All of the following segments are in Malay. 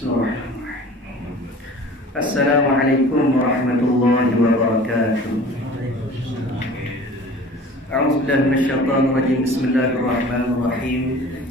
Bismillahirrahmanirrahim. Assalamualaikum warahmatullahi wabarakatuh. A'udzubillahi minasyaitonir rajim. Bismillahirrahmanirrahim.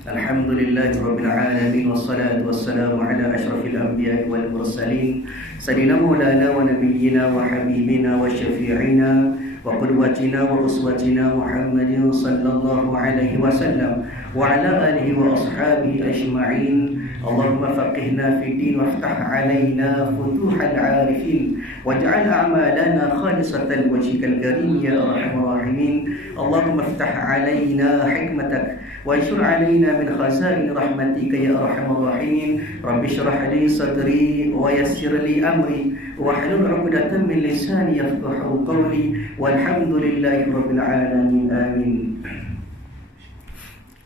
Alhamdulillahirabbil alamin wassalatu wassalamu ala asyrafil anbiya'i wal mursalin sayyidina maulana wa nabiyyina wa habibina wa syafi'ina wa qudwatina wa uswatina Muhammadin sallallahu alaihi wasallam wa ala alihi wa ashabihi ajma'in. Allahumma faqihna fi din waftah alaina futuhal arifin waj'al a'malana khalisatan wajhikal karim ya arhamar rahimin. Allahumma iftah alaina hikmatak wa anshur alaina min khazain rahmatika ya arhamar rahimin. Rabbi shrah li sadri wa yassir li amri wahlul 'uqdatam min lisani yafqahu qawli walhamdulillahi rabbil alamin. Amin.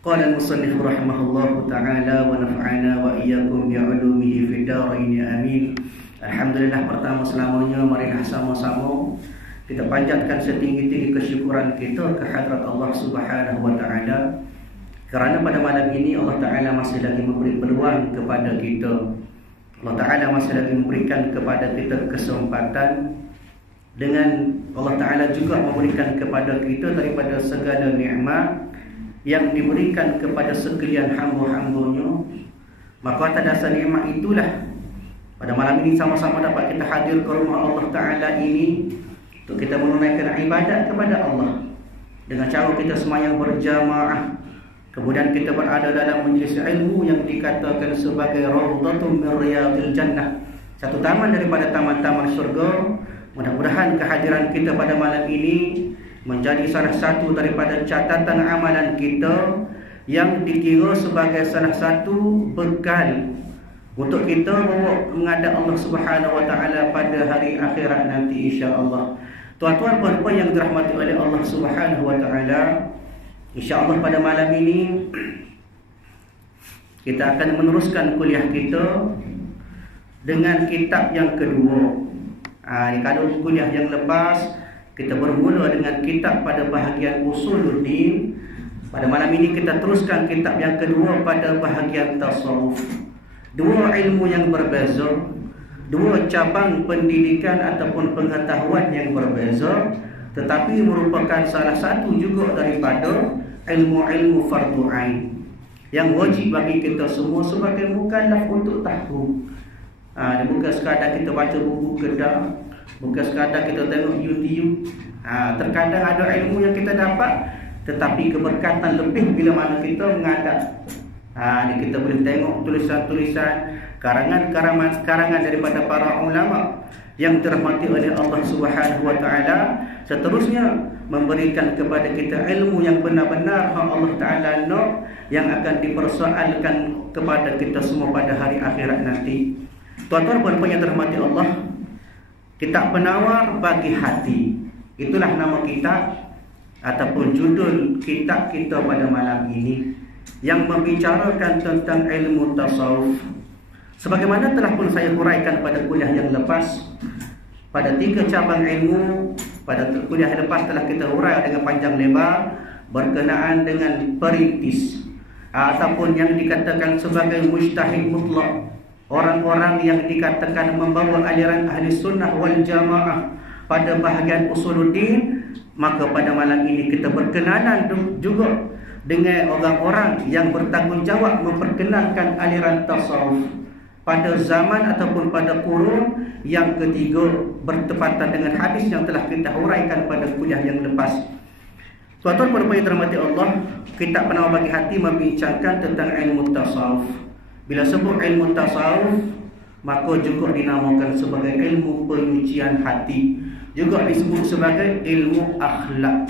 Qala al-musannif rahimahullahu ta'ala wa naf'ana wa iyyakum bi'ulumihi fid dharain amin. Alhamdulillah, pertama selamanya marilah sama-sama kita panjatkan setinggi-tinggi kesyukuran kita ke hadrat Allah Subhanahu wa taala, kerana pada malam ini Allah taala masih lagi memberi peluang kepada kita. Allah taala masih lagi memberikan kepada kita kesempatan, dengan Allah taala juga memberikan kepada kita daripada segala nikmat yang diberikan kepada sekalian hamba-hambanya. Maka atas dasar nikmat itulah pada malam ini sama-sama dapat kita hadir ke rumah Allah Ta'ala ini untuk kita menunaikan ibadat kepada Allah dengan cara kita semayang berjamaah. Kemudian kita berada dalam majlis ilmu yang dikatakan sebagai Raudhatun min Riyadil Jannah, satu taman daripada taman-taman syurga. Mudah-mudahan kehadiran kita pada malam ini menjadi salah satu daripada catatan amalan kita yang dikira sebagai salah satu bekal untuk kita menghadap Allah Subhanahu wa taala pada hari akhirat nanti insya-Allah. Tuan-tuan puan-puan yang dirahmati oleh Allah Subhanahu wa taala, insya-Allah pada malam ini kita akan meneruskan kuliah kita dengan kitab yang kedua. Kalau kuliah yang lepas kita bermula dengan kitab pada bahagian Usuluddin, pada malam ini kita teruskan kitab yang kedua pada bahagian tasawuf. Dua ilmu yang berbeza, dua cabang pendidikan ataupun pengetahuan yang berbeza, tetapi merupakan salah satu juga daripada ilmu-ilmu fardu ain yang wajib bagi kita semua sebagai mukallaf untuk tahu. Bukan sekadar kita baca buku kedai, bukan sekadar kita tengok YouTube. Terkadang ada ilmu yang kita dapat, tetapi keberkatan lebih bila mana kita menghadap. Kita boleh tengok tulisan-tulisan, karangan daripada para ulama yang dirahmati oleh Allah Subhanahu wa taala. Seterusnya memberikan kepada kita ilmu yang benar-benar Allah taala nak, yang akan dipersoalkan kepada kita semua pada hari akhirat nanti. Tuan-tuan puan-puan yang dirahmati Allah, kitab penawar bagi hati, itulah nama kitab ataupun judul kitab kita pada malam ini, yang membicarakan tentang ilmu tasawuf. Sebagaimana telah pun saya huraikan pada kuliah yang lepas, pada 3 cabang ilmu. Pada kuliah yang lepas telah kita hurai dengan panjang lebar berkenaan dengan perintis ataupun yang dikatakan sebagai mujtahid mutlak, orang-orang yang dikatakan membawa aliran ahli sunnah wal jamaah pada bahagian Usuluddin. Maka pada malam ini kita berkenalan juga dengan orang-orang yang bertanggungjawab memperkenalkan aliran tasawuf pada zaman ataupun pada kurun yang ketiga, bertepatan dengan hadis yang telah kita huraikan pada kuliah yang lepas. Tuan-tuan puan-puan yang dirahmati Allah, kitab penawar bagi hati membincangkan tentang ilmu tasawuf. Bila sebut ilmu tasawuf, maka juga dinamakan sebagai ilmu penyucian hati, juga disebut sebagai ilmu akhlak.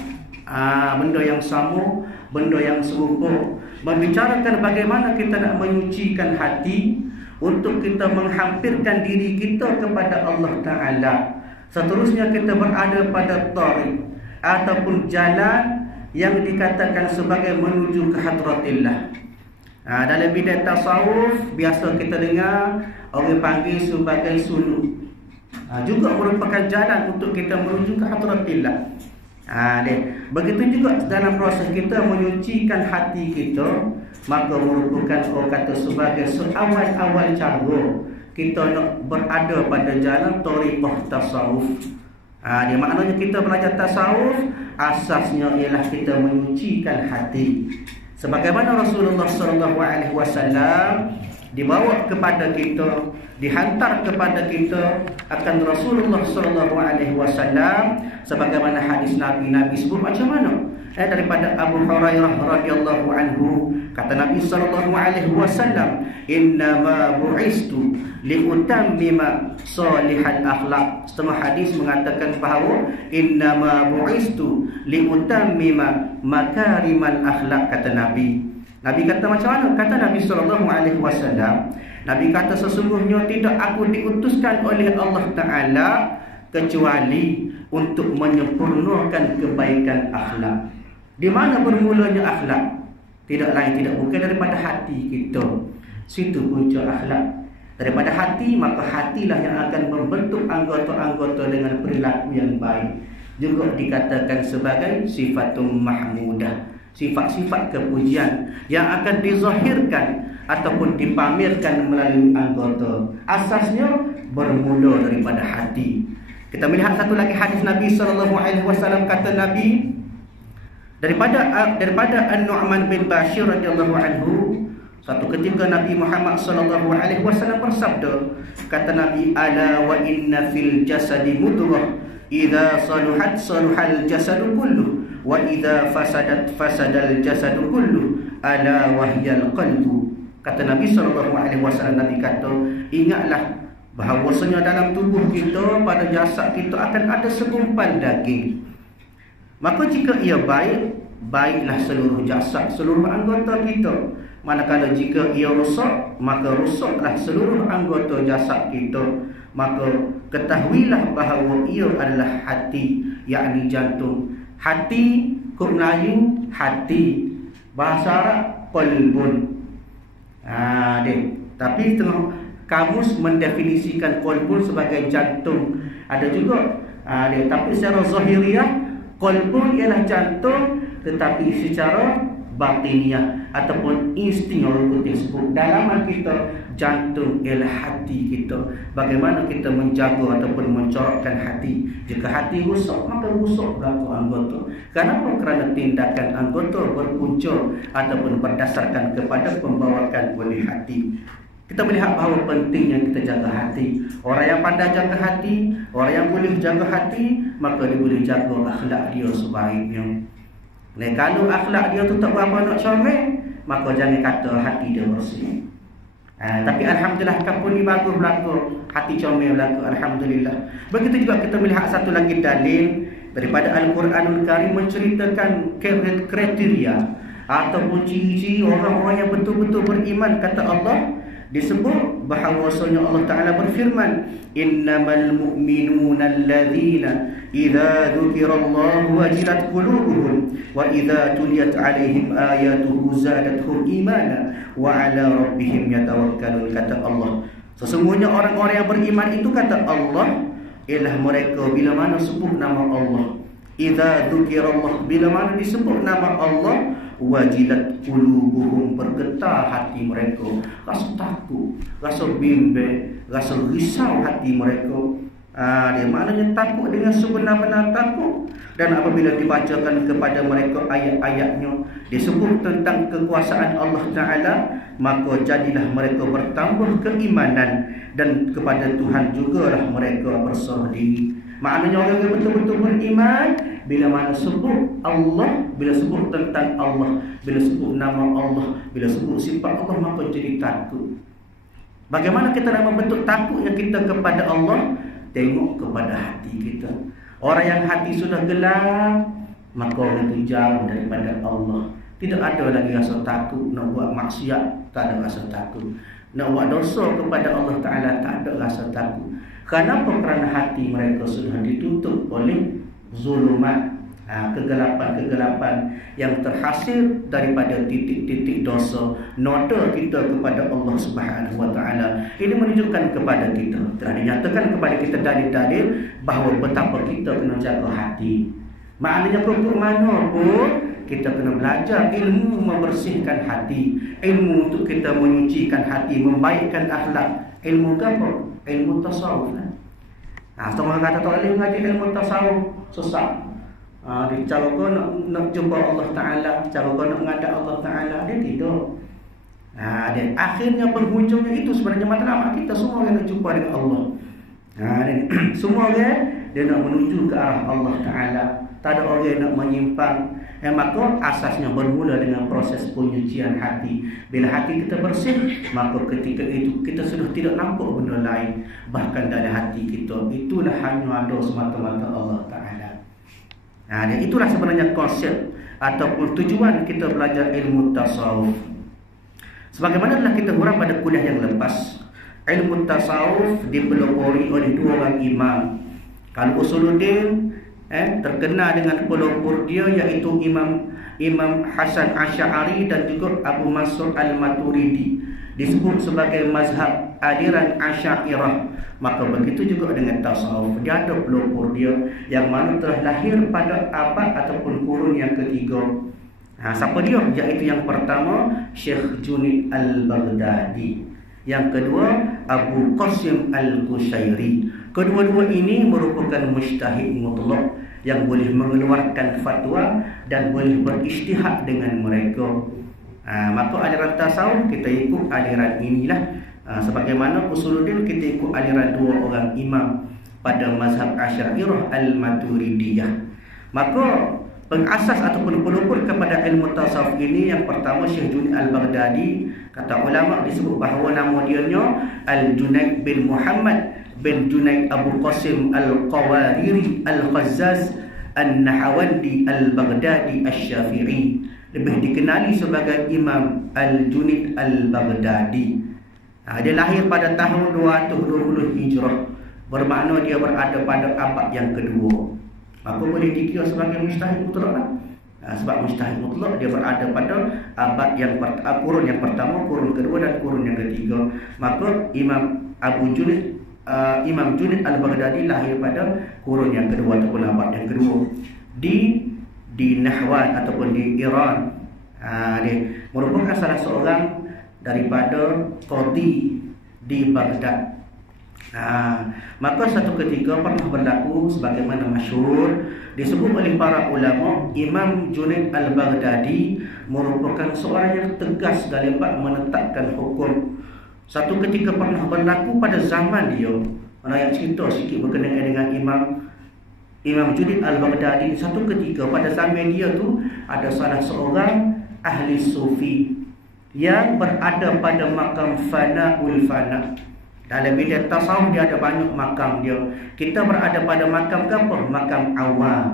Benda yang sama, benda yang serupa, membicarakan bagaimana kita nak menyucikan hati untuk kita menghampirkan diri kita kepada Allah Ta'ala. Seterusnya kita berada pada tariq ataupun jalan yang dikatakan sebagai menuju ke hadratillah. Dalam bidang tasawuf biasa kita dengar orang panggil sebagai suluk. Juga merupakan jalan untuk kita menuju ke hadratillah. Begitu juga dalam proses kita menyucikan hati kita, maka merupakan orang kata sebagai awal-awal cara kita nak berada pada jalan thariqah tasawuf. Dia maknanya kita belajar tasawuf asasnya ialah kita menyucikan hati. Sebagaimana Rasulullah SAW dibawa kepada kita, dihantar kepada kita akan Rasulullah SAW, sebagaimana hadis Nabi sebut macam mana? Daripada Abu Hurairah radhiyallahu anhu, kata Nabi SAW, innama bu'istu liutammima salihal akhlak. Setengah hadis mengatakan bahawa innama bu'istu liutammima makarimal akhlak, kata Nabi. Nabi kata macam mana? Kata Nabi SAW, Nabi kata sesungguhnya tidak aku diutuskan oleh Allah Ta'ala kecuali untuk menyempurnakan kebaikan akhlak. Di mana bermulanya akhlak? Tidak lain tidak bukan daripada hati kita. Situ punca akhlak. Daripada hati, maka hatilah yang akan membentuk anggota-anggota dengan perilaku yang baik. Juga dikatakan sebagai sifatum mahmudah, sifat-sifat kepujian yang akan dizahirkan ataupun dipamerkan melalui anggota. Asasnya bermula daripada hati. Kita melihat satu lagi hadis Nabi SAW, kata Nabi daripada An-Nu'man bin Bashir radhiyallahu anhu, satu ketika Nabi Muhammad SAW bersabda, kata Nabi, ala wa inna fil jasadi mudghah idza saluhat saluhal jasadu kulluh wa idza fasadat fasadal jasadu kulluh ala wahyal qalbu. Kata Nabi SAW, Nabi kata, ingatlah bahawasanya dalam tubuh kita, pada jasad kita akan ada segumpal daging. Maka jika ia baik, baiklah seluruh jasad, seluruh anggota kita. Manakala jika ia rosak, maka rosaklah seluruh anggota jasad kita. Maka ketahuilah bahawa ia adalah hati, yakni jantung. Hati, kod Melayu, hati. Bahasa Arab, qalbun. Tapi tengah kamus mendefinisikan qalbun sebagai jantung. Ada juga. Tapi secara zahiriah, qalbun ialah jantung, tetapi secara batiniah ataupun insting orang putih sebut dalaman kita, jantung ialah hati kita. Bagaimana kita menjaga ataupun mencorokkan hati? Jika hati rusak, maka rusak berlaku anggota. Kenapa? Kerana tindakan anggota berpunca ataupun berdasarkan kepada pembawakan oleh hati. Kita melihat bahawa pentingnya kita jaga hati. Orang yang pandai jaga hati, orang yang boleh jaga hati, maka dia boleh jaga akhlak dia sebaiknya. Kalau akhlak dia tu tak berapa nak comel, maka jangan kata hati dia bersih. Tapi alhamdulillah kampung ni bagus berlaku, hati comel berlaku, alhamdulillah. Begitu juga kita melihat satu lagi dalil daripada Al-Quranul Karim menceritakan kriteria ataupun ciri-ciri orang-orang yang betul-betul beriman. Kata Allah, disebut bahawasanya Allah Ta'ala berfirman, innamal mu'minuna alladhina idza dzukirallahu wajilat qulubuhum wa idza tuliyat alaihim ayatuhu zadatuhum imana wa ala rabbihim yatawakkalun. Kata Allah, sesungguhnya orang-orang yang beriman itu, kata Allah, ialah mereka bila mana sebut nama Allah. Idza dzukirallah, bila mana disebut nama Allah, wajilat qulubuhum, bergetar hati mereka, rasa takut, rasa bimbang, rasa risau hati mereka. Dia maknanya takut dengan sebenar-benar takut. Dan apabila dibacakan kepada mereka ayat-ayatnya, disebut tentang kekuasaan Allah Ta'ala, maka jadilah mereka bertambah keimanan, dan kepada Tuhan jugalah mereka berserah diri. Maknanya orang yang betul-betul beriman, bila mana sebut Allah, bila sebut tentang Allah, bila sebut nama Allah, bila sebut sifat Allah, maka jadi takut. Bagaimana kita nak membentuk takutnya kita kepada Allah? Tengok kepada hati kita. Orang yang hati sudah gelap, maka orang itu jauh daripada Allah. Tidak ada lagi rasa takut. Nak buat maksiat, tak ada rasa takut. Nak buat dosa kepada Allah Ta'ala, tak ada rasa takut. Kenapa? Kerana hati mereka sudah ditutup oleh zulumat, kegelapan-kegelapan yang terhasil daripada titik-titik dosa, noda kita kepada Allah Subhanahu wa Ta'ala. Ini menunjukkan kepada kita, telah dinyatakan kepada kita dalil-dalil bahawa betapa kita kena jaga hati. Maknanya untuk mana pun kita kena belajar ilmu membersihkan hati, ilmu untuk kita menyucikan hati, membaikkan akhlak. Ilmu apa? Ilmu tasawuf lah. Setengah kata tak boleh mengaji ilmu tasawuf, susah. Cara kau nak jumpa Allah Ta'ala, cara kau nak menghadap Allah Ta'ala, dia tidak. Dan akhirnya penghujungnya itu sebenarnya matlamat kita semua yang nak jumpa dengan Allah. Semua orang dia nak menuju ke arah Allah Ta'ala. Tak ada orang yang nak menyimpang. Maka asasnya bermula dengan proses penyucian hati. Bila hati kita bersih, maka ketika itu kita sudah tidak nampak benda lain. Bahkan dari hati kita, itulah hanya ada semata-mata Allah Ta'ala. Dan itulah sebenarnya konsep ataupun tujuan kita belajar ilmu tasawuf. Sebagaimana telah kita huraikan pada kuliah yang lepas, ilmu tasawuf dipelopori oleh dua orang imam. Kalau Usuluddin terkenal dengan pelopor dia, iaitu Imam Hasan Asy'ari dan juga Abu Mansur Al-Maturidi, disebut sebagai mazhab aliran Asy'ariyah. Maka begitu juga dengan tasawuf, dia ada pelopor dia yang mana telah lahir pada abad ataupun kurun yang ketiga. Siapa dia? Iaitu yang pertama Syekh Junaid Al-Baghdadi, yang kedua Abu Qasim Al-Qushairi. Kedua-dua ini merupakan mujtahid mutlak yang boleh mengeluarkan fatwa dan boleh berijtihad dengan mereka. Maka aliran tasawuf kita ikut aliran inilah. Sebagaimana Usuluddin kita ikut aliran dua orang imam pada mazhab Asy'ariyah Al-Maturidiyah. Maka pengasas ataupun pelopor kepada ilmu tasawuf ini yang pertama Syekh Junaid Al-Baghdadi. Kata ulama disebut bahawa nama dia Al-Junaid bin Muhammad bin Junaid Abu Qasim Al-Qawariri Al-Khazzaz An-Nahawandi Al-Baghdadi Asy-Syafi'i, lebih dikenali sebagai Imam Al-Junaid Al-Baghdadi. Dia lahir pada tahun 220 Hijrah, bermakna dia berada pada abad yang kedua. Maka boleh dikira sebagai mujtahid mutlak lah. Sebab mujtahid mutlak dia berada pada abad yang kurun yang pertama, kurun kedua dan kurun yang ketiga. Maka Imam Junaid Al-Baghdadi lahir pada kurun yang kedua ataupun abad yang kedua di Nahwan ataupun di Iran. Dia merupakan salah seorang daripada qadi di Baghdad. Maka satu ketika pernah berlaku sebagaimana masyhur disebut oleh para ulama, Imam Junaid Al-Baghdadi merupakan seorang yang tegas dalam menetapkan hukum. Satu ketika pernah berlaku pada zaman dia, mana yang cerita sikit berkenaan dengan Imam Junaid Al-Baghdadi. Satu ketika pada zaman dia tu ada salah seorang ahli sufi yang berada pada makam Fana'ul Fana'. Dalam bidang tasawuf dia ada banyak makam dia. Kita berada pada makam apa? Makam awam.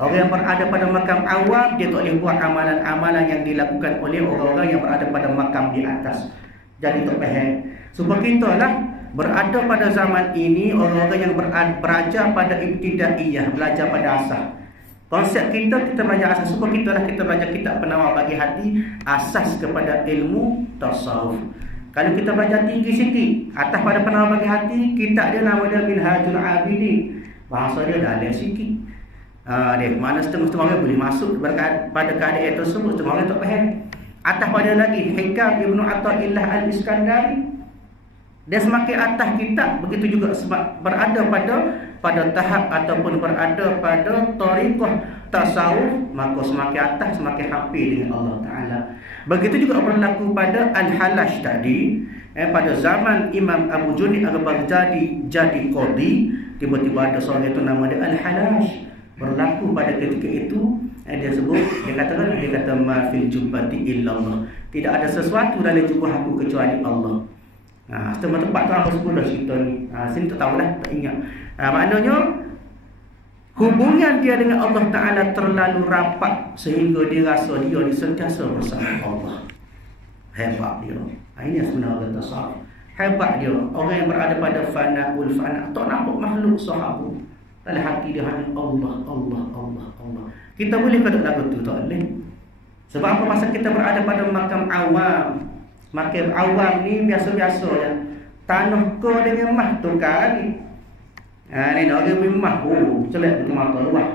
Orang yang berada pada makam awam, dia tak boleh buat amalan-amalan yang dilakukan oleh orang-orang yang berada pada makam di atas. Jadi tak faham. Sebab kita lah berada pada zaman ini, orang-orang yang belajar pada ibtidaiyah, belajar pada asas. Konsep kita belajar asas. Sebab kita belajar kitab penawar bagi hati, asas kepada ilmu tasawuf. Kalau kita belajar tinggi sikit, atas pada penawar bagi hati, kitab dia nama dia Minhajul Abidin. Bahasa dia dah ada sikit. Mana setengah-setengah orang boleh masuk pada keadaan tersebut, setengah orang tak faham. Atas pada lagi Hikam Ibnu Athaillah Al-Iskandari. Dia semakin atas kitab, begitu juga berada pada tahap ataupun berada pada tariqah tasawuf, maka semakin atas semakin hampir dengan Allah Ta'ala. Begitu juga berlaku pada Al-Halash tadi. Pada zaman Imam Abu Junaid Al-Baghdadi jadi qadi, tiba-tiba ada seorang itu nama dia Al-Halash. Berlaku pada ketika itu, dia kata ma fil jubbati illallah. Tidak ada sesuatu dalam jubah aku kecuali Allah. Tempat tu apa sebut dah cerita ni. Sini tak tahu dah, tak ingat. Maknanya hubungan dia dengan Allah Ta'ala terlalu rapat sehingga dia rasa dia sentiasa bersama Allah. Hebat dia. Ini sebenarnya tasawuf. Hebat dia. Orang yang berada pada fana'ul fana', tak nampak makhluk sahabat. Dalam hati dia hanya Allah, Allah, Allah, Allah. Kita boleh kata lagu tu tak boleh. Sebab apa? Masa kita berada pada makam awam. Makam awam ni biasa-biasa ya. Tanah ko dengan mah tukar ni. Ni dah orang memang celak betul mata luah.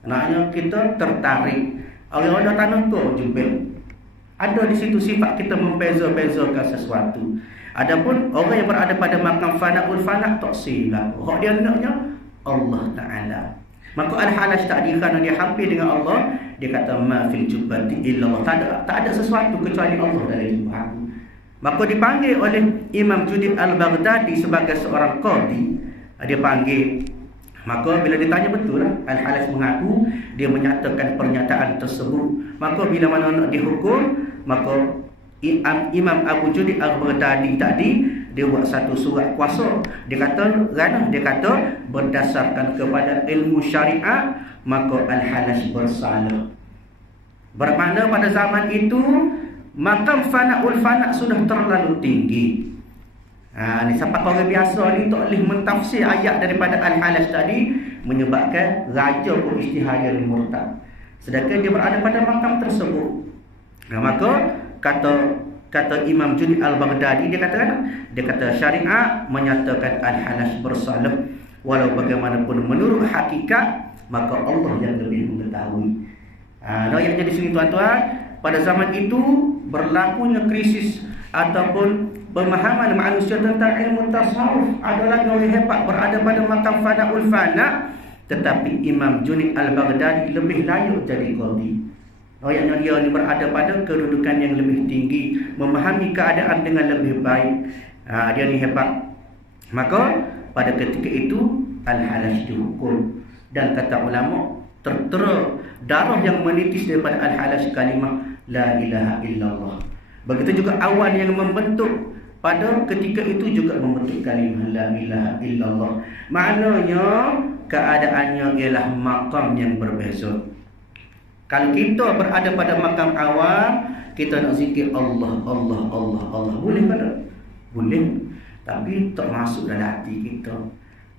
Maknanya kita tertarik Orang-orang tanah tu jubel. Ada di situ sifat kita membeza-bezakan sesuatu. Adapun orang yang berada pada makam fana'ul fana' tak silap. Hak dia naknya Allah Ta'ala. Maka Al-Halaj tadi kerana dia hampir dengan Allah, dia kata ma fil jubbati illallah. Tak ada sesuatu kecuali Allah dalam jubah aku. Maka dipanggil oleh Imam Junid Al-Baghdadi sebagai seorang qadi. Dia panggil. Maka bila ditanya betul lah, Al-Halaj mengaku, dia menyatakan pernyataan tersebut. Maka bila mana nak dihukum, maka Imam Abu Junid Al-Baghdadi tadi dia buat satu surat kuasa. Dia kata berdasarkan kepada ilmu syariat, maka Al-Halaj bersalah. Bermakna pada zaman itu makam fana'ul fana' sudah terlalu tinggi. Ni sampai orang biasa ni tak boleh mentafsir ayat daripada Al-Halaj tadi, menyebabkan raja pun istihaya ni murtad. Sedangkan dia berada pada makam tersebut. Maka kata Imam Junid Al-Baghdadi, dia kata syariat menyatakan Al-Halaj bersalah. Walau bagaimanapun menurut hakikat, maka Allah yang lebih mengetahui. Ayatnya di sini tuan-tuan, pada zaman itu berlakunya krisis ataupun pemahaman manusia tentang ilmu tasawuf. Adalah orang hebat berada pada makam fana'ul fana', tetapi Imam Junid Al-Baghdadi lebih layak jadi qadi. Ayatnya dia ni berada pada kedudukan yang lebih tinggi, memahami keadaan dengan lebih baik. Dia ni hebat. Maka pada ketika itu Al-Halaj dihukum. Dan kata ulama, tertera darah yang menitis daripada Al-Halaj kalimah la ilaha illallah. Begitu juga awan yang membentuk pada ketika itu juga membentuk kalimah la ilaha illallah. Maknanya keadaannya ialah makam yang berbeza. Kalau kita berada pada makam awam, kita nak zikir Allah, Allah, Allah, Allah. Boleh tak? Boleh. Tapi tak masuk dalam hati kita.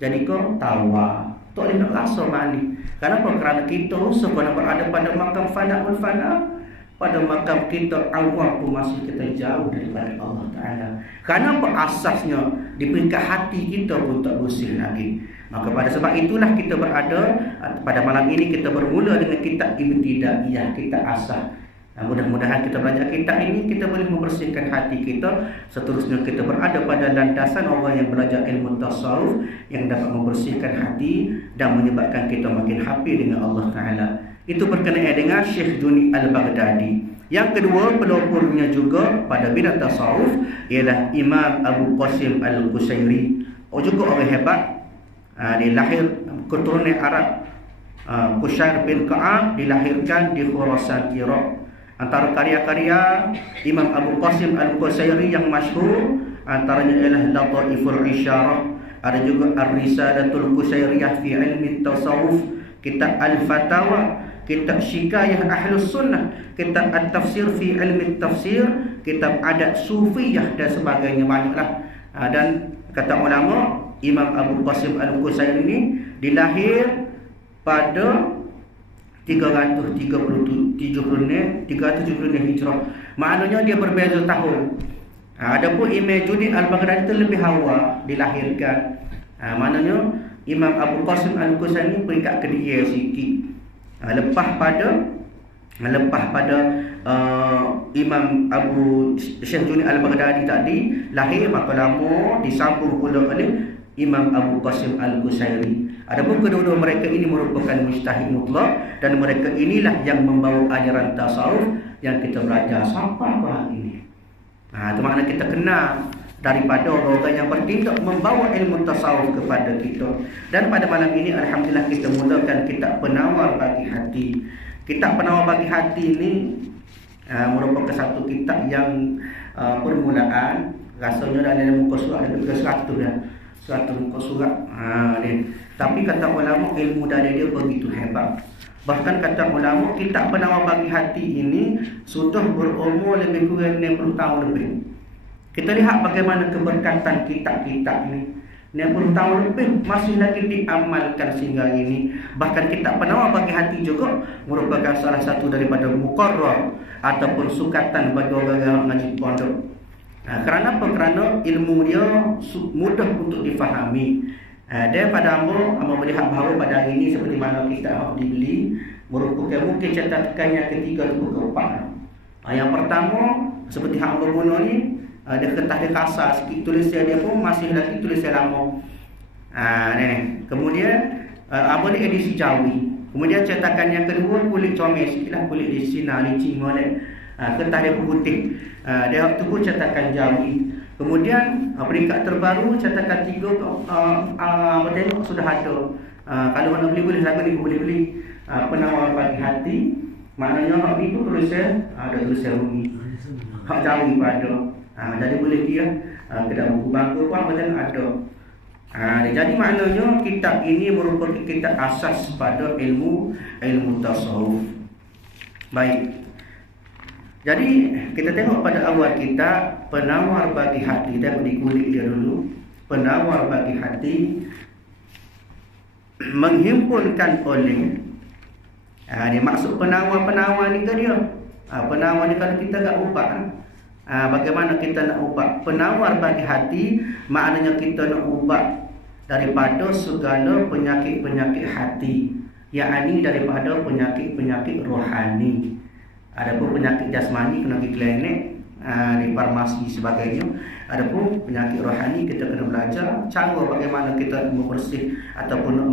Jadi kau tawa, tak boleh nak rasa mani. Kenapa? Kerana kita usaha nak berada pada makam fana'ul fana'. Pada makam kita awam pun masih kita jauh daripada Allah Ta'ala. Kenapa? Asasnya di peringkat hati kita pun tak bersih lagi. Maka pada sebab itulah kita berada pada malam ini, kita bermula dengan kitab Ibtidaiyah, kitab asas. Mudah-mudahan kita belajar kitab ini, kita boleh membersihkan hati kita. Seterusnya kita berada pada landasan orang yang belajar ilmu tasawuf, yang dapat membersihkan hati dan menyebabkan kita makin happy dengan Allah Ta'ala. Itu berkenaan dengan Syekh Junid Al-Baghdadi. Yang kedua, pelopornya juga pada bidang tasawuf ialah Imam Abu Qasim Al-Qushairi. Juga orang hebat. Dia lahir keturunan Arab. Qushair bin Ka'ab dilahirkan di Khurasan, Iraq. Antara karya-karya Imam Abu Qasim Al-Qushairi yang masyhur antaranya ialah Lataiful Isyarah. Ada juga Ar-Risalatul Qushairiyah fi Ilmi Tasawuf, kitab Al-Fatawa, kitab Syikayah Ahlus Sunnah, kitab At-Tafsir fi Ilmi Tafsir, kitab Adat Sufiyah dan sebagainya, banyaklah. Dan kata ulama, Imam Abu Qasim Al-Qushairi ini dilahir pada 370 Hijrah. Maknanya dia berbeza tahun. Adapun Imam Junid Al-Baghdadi itu lebih awal dilahirkan. Maknanya Imam Abu Qasim Al-Qushairi ini peringkat kedua sikit. Lepas pada Imam Abu Syekh Junid Al-Baghdadi tadi lahir, maka lama disambung pula oleh Imam Abu Qasim Al-Qushairi. Adapun kedua-dua mereka ini merupakan mujtahid mutlak, dan mereka inilah yang membawa ajaran tasawuf yang kita belajar sampai hari ini. Itu makna kita kenal daripada orang yang bertindak membawa ilmu tasawuf kepada kita. Dan pada malam ini alhamdulillah kita mulakan kitab Penawar Bagi Hati. Kitab Penawar Bagi Hati ini merupakan satu kitab yang permulaan. Rasanya dalam muka surat ada ke 100 dah. 100 muka surat. Tapi kata ulama, ilmu dari dia begitu hebat. Bahkan kata ulama, kitab Penawar Bagi Hati ini sudah berumur lebih kurang 60 tahun lebih. Kita lihat bagaimana keberkatan kitab-kitab ini. 60 tahun lebih masih lagi diamalkan sehingga ini. Bahkan kitab Penawar Bagi Hati juga merupakan salah satu daripada muqarrar ataupun sukatan bagi orang yang ngaji pondok. Kerana apa? Kerana ilmu dia mudah untuk difahami. Dia pada hamba melihat bahawa pada hari ini seperti mana kita dibeli, merupakan mungkin cetakan yang ketiga atau keempat. Yang pertama seperti hang berguna ni, dia kertas dia kasar sikit, tulisan dia pun masih lagi tulisan lama. Ni. Kemudian apa ni, edisi Jawi. Kemudian cetakan yang kedua kulit comel sikitlah, kulit di sinar licin molek. Kertas dia putih. Dia waktu pun cetakan Jawi. Kemudian peringkat terbaru cetakan 3 tengok sudah ada. Kalau mana beli boleh lagu ni boleh beli. Penawar Pagi Hati. Maknanya hak ni tu tulisan ada tulisan Rumi. Hak Jawi pun ada. Jadi boleh dia kedai buku bangku pun macam ada. Jadi maknanya kitab ini merupakan kitab asas pada ilmu tasawuf. Baik. Jadi kita tengok pada awal kitab Penawar Bagi Hati. Tengok di kulit dia dulu. Penawar Bagi Hati menghimpunkan oleh dia maksud penawar ni ke dia. Penawar ni kalau kita tak ubah, bagaimana kita nak ubah? Penawar bagi hati maknanya kita nak ubah daripada segala penyakit-penyakit hati, yakni daripada penyakit-penyakit rohani. Adapun penyakit jasmani kena pergi klinik, di farmasi sebagainya. Adapun penyakit rohani kita kena belajar cara bagaimana kita membersih ataupun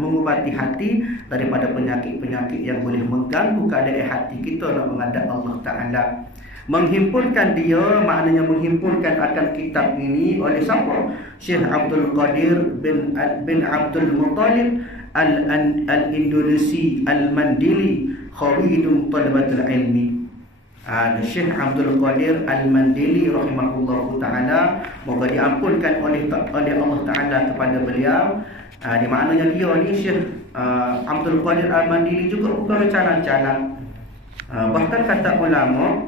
mengubati hati daripada penyakit-penyakit yang boleh mengganggu keadaan hati kita nak menghadap Allah Ta'ala. Menghimpunkan dia maknanya menghimpunkan akan kitab ini oleh siapa? Syekh Abdul Qadir bin Abdul Muttalib Al-Indonesia Al-Mandili Khawidun Talabatul Ilmi. Syekh Abdul Qadir Al-Mandili rahimahullahu ta'ala, moga diampunkan oleh Allah Ta'ala kepada beliau. Di maknanya dia ni Syekh Abdul Qadir Al-Mandili juga bukan calon-calon. Bahkan kata ulama,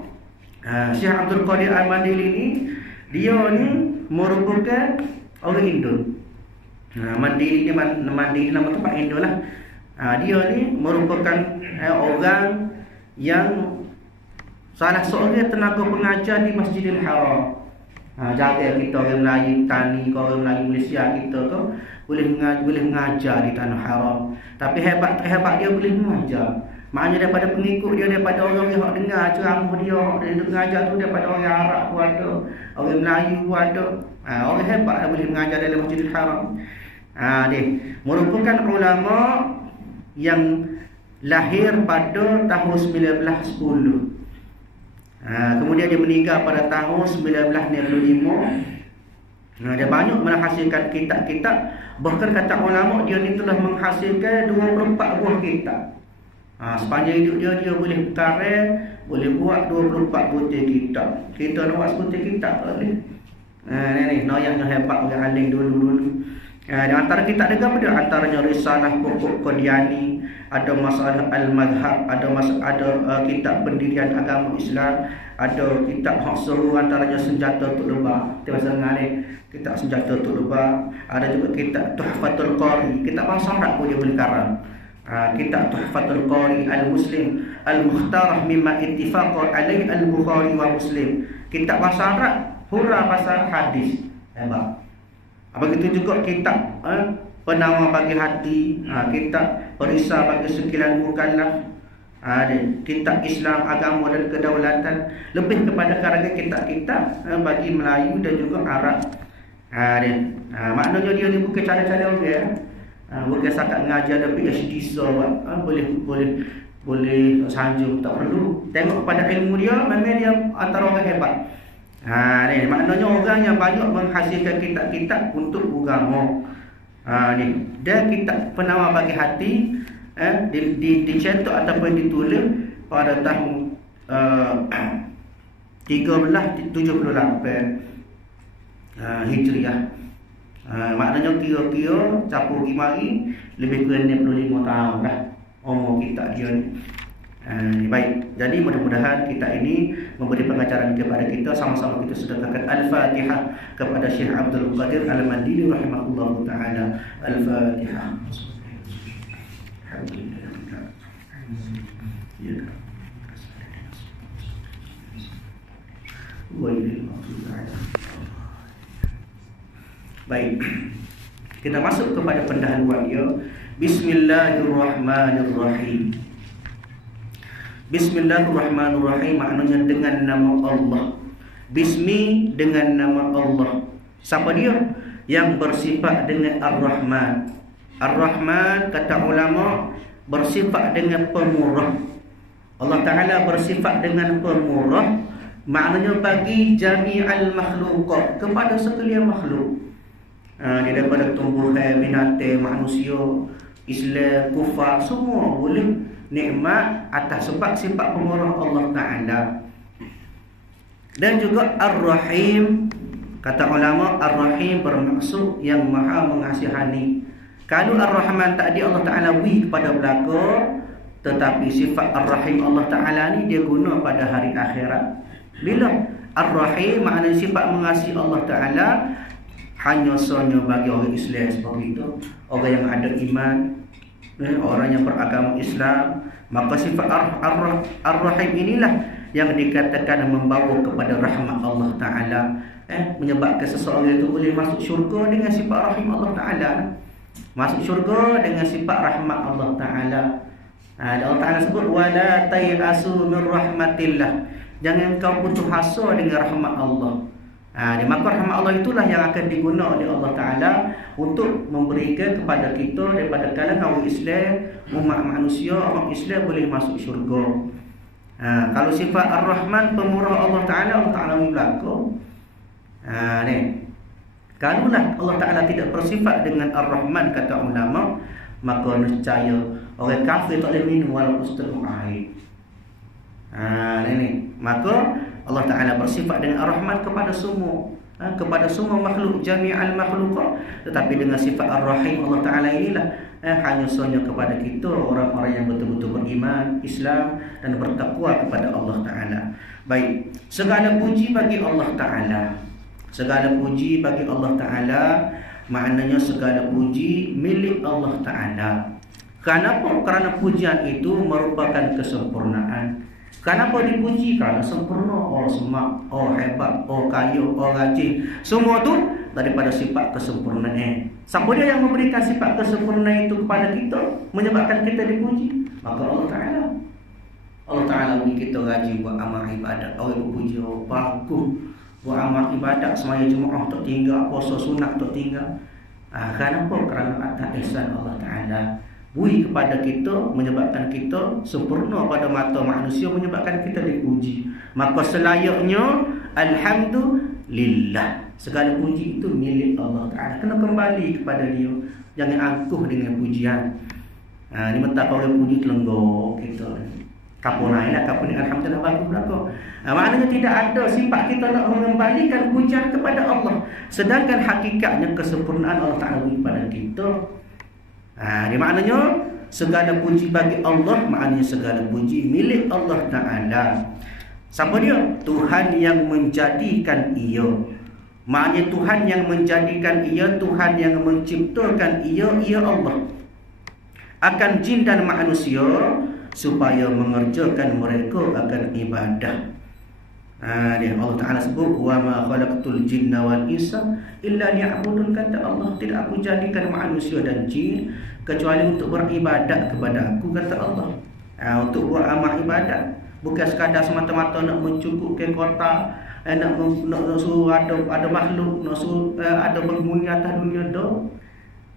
Syekh Abdul Qadir Al-Mandili ni, dia ni merupakan orang Indo. Mandili ni Mandili nama tempat Indo lah. Dia ni merupakan orang yang salah seorang tenaga pengajar di Masjidil Haram. Jaga kita orang Melayu tani, orang Melayu Malaysia kita tu boleh mengajar di tanah haram. Tapi hebat dia boleh mengajar. Maknanya daripada pengikut dia, daripada orang yang dengar ceramah dia, dia mengajar tu daripada orang Arab pun ada, orang Melayu pun ada. Orang hebat boleh mengajar dalam Masjidil Haram. Dia merupakan ulama yang lahir pada tahun 1910. Kemudian dia meninggal pada tahun 1995. Dia banyak menghasilkan kitab-kitab. Bahkan kata ulama dia ni telah menghasilkan 24 buah kitab. Sepanjang hidup dia boleh karya, boleh buat 24 butir kitab. Kita nak buat sebutir kitab boleh. Ni noyaknya hebat orang alim dulu-dulu. Di antara kitab dia apa dia? Antaranya Risalah Pokok Qadiani, ada Masalah Al-Madhab, ada kitab pendirian agama Islam, ada kitab hak seru antaranya Senjata Untuk Lebah. Kita bahasa ni kitab Senjata Untuk Lebah. Ada juga kitab Tuhfatul Qari, kitab bahasa Arab pun dia boleh karang. Kitab Tuhfatul Qari Al-Muslim Al-Mukhtarah mimma ittifaqa alaihi Al-Bukhari wa Muslim. Kitab bahasa Arab, hurah bahasa hadis. Hebat. Begitu juga kitab Penawar Bagi Hati, kitab Perisai Bagi Sekilan Mukallaf, kitab Islam, Agama dan Kedaulatan. Lebih kepada karangan kitab-kitab bagi Melayu dan juga Arab. Maknanya dia ni bukan cara-cara orang, bukan sakat mengajar dan PhD boleh sanjung, tak perlu. Tengok pada ilmu dia, memang dia antara orang hebat. Ni maknanya orang yang banyak menghasilkan kitab-kitab untuk agama. Ni dan kitab Penawar Bagi Hati dicetak ataupun ditulis pada tahun 1378 Hijriah. Maknanya kira-kira capur pergi mari lebih kurang 65 tahun lah umur kitab dia ni. Baik, jadi mudah-mudahan kita ini memberi pengajaran kepada kita. Sama-sama kita sedekahkan Al-Fatihah kepada Syekh Abdul Qadir Al-Mandili rahimahullahu ta'ala. Al-Fatihah. Baik, kita masuk kepada pendahuluan dia. Bismillahirrahmanirrahim. Bismillahirrahmanirrahim maknanya dengan nama Allah. Bismi dengan nama Allah. Siapa dia? Yang bersifat dengan Ar-Rahman. Ar-Rahman kata ulama bersifat dengan pemurah. Allah Ta'ala bersifat dengan pemurah, maknanya bagi jami'al makhluqat, kepada sekalian makhluk. Daripada tumbuhan, binatang, manusia, Islam, kufar, semua boleh nikmat atas sebab sifat pemurah Allah Ta'ala. Dan juga Ar-Rahim, kata ulama, Ar-Rahim bermaksud yang maha mengasihani. Kalau Ar-Rahman tadi Allah Ta'ala beri kepada belaka, tetapi sifat Ar-Rahim Allah Ta'ala ni dia guna pada hari akhirat. Bila Ar-Rahim maknanya sifat mengasihi Allah Ta'ala hanya sahaja bagi orang Islam seperti itu, orang yang ada iman, orang yang beragama Islam. Maka sifat Ar-Rahim inilah yang dikatakan membawa kepada rahmat Allah Ta'ala, menyebabkan seseorang itu boleh masuk syurga dengan sifat rahim Allah Ta'ala. Masuk syurga dengan sifat rahmat Allah Ta'ala. Allah Ta'ala sebut wala tayasu min rahmatillah, jangan kau putus asa dengan rahmat Allah. Maka rahmat Allah itulah yang akan digunakan oleh Allah Ta'ala untuk memberikan kepada kita daripada kalangan orang Islam, umat manusia, orang Islam boleh masuk syurga. Kalau sifat Ar-Rahman pemurah Allah Ta'ala, Allah Ta'ala berlaku. Kalaulah Allah Ta'ala tidak bersifat dengan Ar-Rahman, kata ulama, maka nescaya orang kafir tak boleh minum walaupun setengah air. Maka Allah Ta'ala bersifat dengan Ar-Rahman kepada semua makhluk, jami'al makhluqat. Tetapi dengan sifat Ar-Rahim Allah Ta'ala inilah hanya sahaja kepada kita, orang-orang yang betul-betul beriman, Islam dan bertakwa kepada Allah Ta'ala. Baik, segala puji bagi Allah Ta'ala. Segala puji bagi Allah Ta'ala, maknanya segala puji milik Allah Ta'ala. Kenapa? Kerana pujian itu merupakan kesempurnaan. Kenapa dipuji? Kerana sempurna. Oh semak, oh hebat, oh kaya, oh rajin. Semua tu daripada sifat kesempurnaan. Siapa dia yang memberikan sifat kesempurnaan itu kepada kita, menyebabkan kita dipuji? Maka Allah Ta'ala. Allah Ta'ala beri kita rajin buat amal ibadat. Orang berpuji, oh bagus buat amal ibadat, semaya Jumaat tak tinggal, puasa sunat tak tinggal. Kenapa? Kerana atas ihsan Allah Ta'ala beri kepada kita, menyebabkan kita sempurna pada mata manusia, menyebabkan kita dipuji. Maka selayaknya alhamdulillah, segala puji itu milik Allah Ta'ala, kena kembali kepada dia. Jangan angkuh dengan pujian. Ni mentah kalau puji telenggok kita, kapur lain lah, kapur ni alhamdulillah bagus belakang. Maknanya tidak ada sifat kita nak mengembalikan pujian kepada Allah, sedangkan hakikatnya kesempurnaan Allah Ta'ala beri kepada kita. Dia maknanya segala puji bagi Allah, maknanya segala puji milik Allah Ta'ala. Siapa dia? Tuhan yang menjadikan ia. Maknanya Tuhan yang menjadikan ia, Tuhan yang menciptakan ia Allah akan jin dan manusia supaya mengerjakan mereka akan ibadah. Allah Ta'ala sebut wa ma khalaqtul jinna wal insa illa liya'budun, kata Allah, tidak aku jadikan manusia dan jin kecuali untuk beribadat kepada aku, kata Allah. Untuk buat amal ibadat, bukan sekadar semata-mata nak mencukupkan kota, nak suruh ada makhluk, nak suruh ada penghuni atas dunia dah.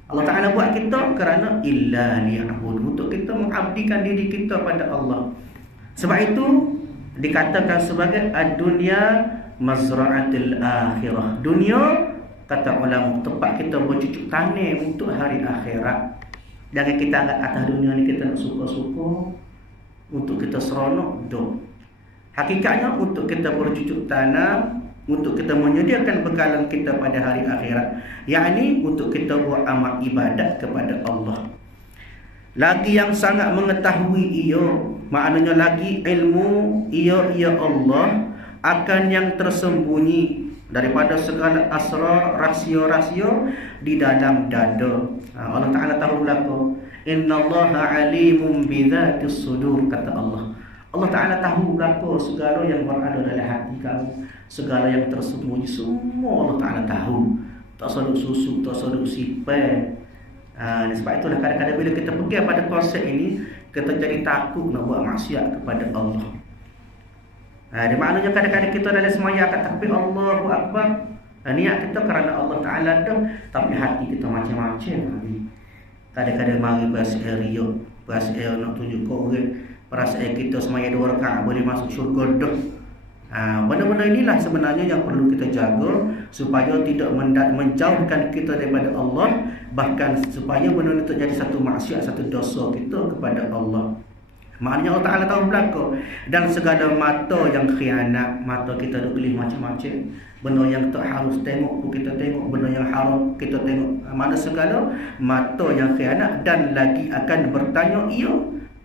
Allah Ta'ala buat kita kerana illa liya'budun, untuk kita mengabdikan diri kita pada Allah. Sebab itu dikatakan sebagai ad-dunya mazra'atul akhirah. Dunia, kata ulama, tempat kita bercucuk tanam untuk hari akhirat. Jangan kita anggap atas dunia ni kita nak suka-suka, untuk kita seronok, dah. Hakikatnya untuk kita bercucuk tanam, untuk kita menyediakan bekalan kita pada hari akhirat, yakni untuk kita buat amal ibadat kepada Allah. Lagi yang sangat mengetahui ia, maknanya lagi ilmu ia Allah akan yang tersembunyi daripada segala asrar, rahsia-rahsia di dalam dada. Allah Ta'ala tahu belaka. Innallaha alimun bidzatis sudur, kata Allah. Allah Ta'ala tahu belaka segala yang berada dalam hati kamu, segala yang tersembunyi, semua Allah Ta'ala tahu. Tak saduk susuk, tak saduk sipar. Sebab itulah kadang-kadang bila kita pegang pada konsep ini, kita jadi takut nak buat maksiat kepada Allah. Di maknanya kadang-kadang kita dalam semaya akan takbir Allahu Akbar, niat kita kerana Allah Ta'ala dah, tapi hati kita macam-macam. Kadang-kadang mari perasaan riak, perasaan nak tunjuk ke orang, perasaan kita semaya 2 rakaat boleh masuk syurga dah. Benda-benda inilah sebenarnya yang perlu kita jaga supaya tidak menjauhkan kita daripada Allah, bahkan supaya benda itu jadi satu maksiat, satu dosa kita kepada Allah. Maknanya Allah Ta'ala tahu belaka. Dan segala mata yang khianat, mata kita duk pilih macam-macam. Benda yang tak harus tengok pun kita tengok, benda yang haram kita tengok. Mana segala mata yang khianat dan lagi akan bertanya ia.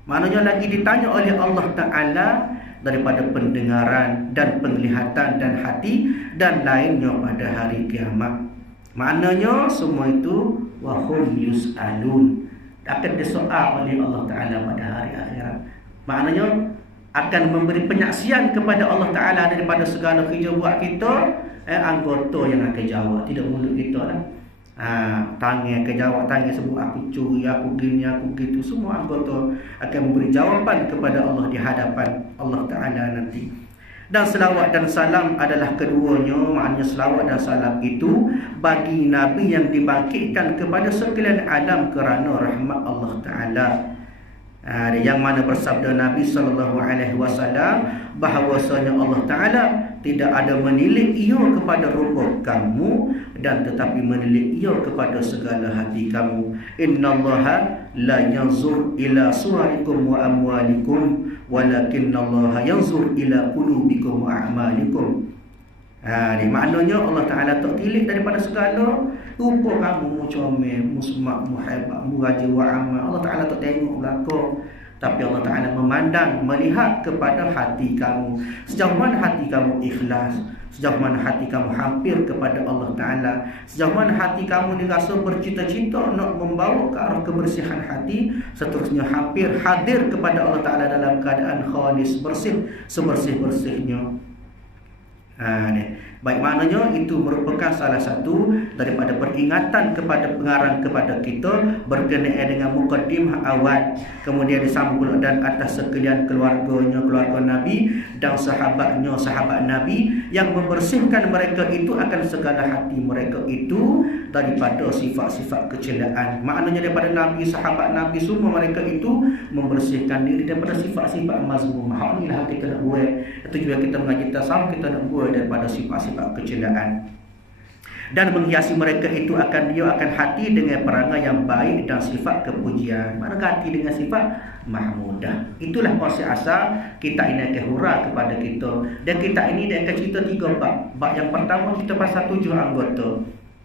Maknanya lagi ditanya oleh Allah Ta'ala daripada pendengaran dan penglihatan dan hati dan lainnya pada hari kiamat. Maknanya semua itu wahum yus'alun, akan disoal oleh Allah Ta'ala pada hari akhirat. Maknanya akan memberi penyaksian kepada Allah Ta'ala daripada segala kerja buat kita. Anggota yang akan jawab, tidak mulut kita lah. Tangan akan jawab, tangan sebut aku curi, aku gini, aku gitu. Semua anggota akan memberi jawapan kepada Allah di hadapan Allah Ta'ala nanti. Dan selawat dan salam adalah keduanya. Maknanya selawat dan salam itu bagi Nabi yang dibangkitkan kepada sekalian alam kerana rahmat Allah Ta'ala. Yang mana bersabda Nabi SAW bahawasanya Allah Ta'ala tidak ada menilik ia kepada rupa kamu, dan tetapi menilik ia kepada segala hati kamu. Innallaha la yanzur ila suwarikum wa amwalikum walakinnallaha yanzur ila qulubikum wa a'malikum. Ni maknanya Allah Ta'ala tak tilik daripada segala rupa kamu, mu comel, mu semak, mu hebat, mu rajin wa amal. Allah Ta'ala tak tengok belakang, tapi Allah Ta'ala memandang, melihat kepada hati kamu. Sejauh mana hati kamu ikhlas, sejauh mana hati kamu hampir kepada Allah Ta'ala, sejauh mana hati kamu dirasa bercita-cita nak membawa ke arah kebersihan hati, seterusnya hampir hadir kepada Allah Ta'ala dalam keadaan khalis, bersih, sebersih-bersihnya. Baik, maknanya itu merupakan salah satu daripada peringatan kepada pengarang kepada kita berkenaan dengan mukaddimah awal, kemudian disambung pula dan atas sekalian keluarganya, keluarga Nabi dan sahabatnya, sahabat Nabi, yang membersihkan mereka itu akan segala hati mereka itu daripada sifat-sifat kecelaan. Maknanya daripada Nabi, sahabat Nabi, semua mereka itu membersihkan diri daripada sifat-sifat mazmumah. Inilah kita nak buat. Itu juga kita mengaji tasawuf, kita nak buat daripada sifat-sifat kecelaan. Dan menghiasi mereka itu dia akan hati dengan perangai yang baik dan sifat kepujian. Mana hati dengan sifat mahmudah. Itulah konsep asal kita ini akan hurah kepada kita. Dan kita ini dia akan cerita 3 bab. Bab yang pertama kita pasal 7 anggota.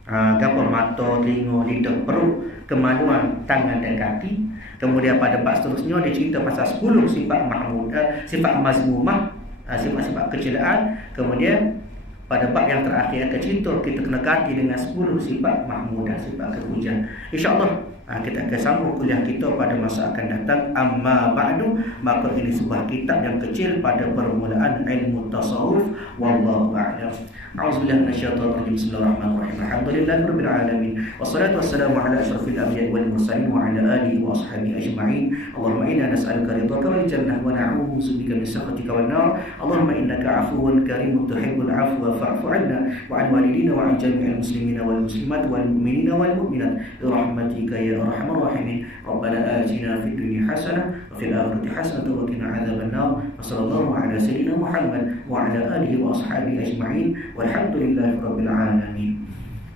Gambar mata, telinga, lidah, perut, kemaluan, tangan dan kaki. Kemudian pada bab seterusnya dia cerita pasal 10 sifat mahmudah, sifat mazmumah, sifat-sifat kecelaan. Kemudian pada bab yang terakhir akan cerita kita kena ganti dengan 10 sifat mahmudah, sifat kepujian. InsyaAllah kita akan sambung kuliah kita pada masa akan datang. Amma ba'du, maka ini sebuah kitab yang kecil pada permulaan ilmu tasawuf. Wallahu a'lam. A'udzubillahi minasyaitonir rajim. Bismillahirrahmanirrahim. Alhamdulillahirabbil alamin. Wassalatu wassalamu ala asyrafil anbiya'i wal mursalin wa ala alihi wa ashabihi ajma'in. Allahumma inna nas'aluka ridhaka wal jannah wa na'udzubika min sakhatika wan nar. Allahumma innaka 'afuwun karimun tuhibbul 'afwa fa'fu 'anna wa 'an walidina wa 'an jami'il muslimina wal muslimat wal mu'minina wal mu'minat bi rahmatika ya arhamar rahimin. Rabbana atina fid dunya hasanah wa fil akhirati hasanah wa qina adzaban nar. Wassallallahu ala sayyidina Muhammad wa ala alihi wa ashabihi ajma'in. Walhamdulillahirabbil alamin.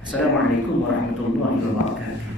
Assalamualaikum warahmatullahi wabarakatuh.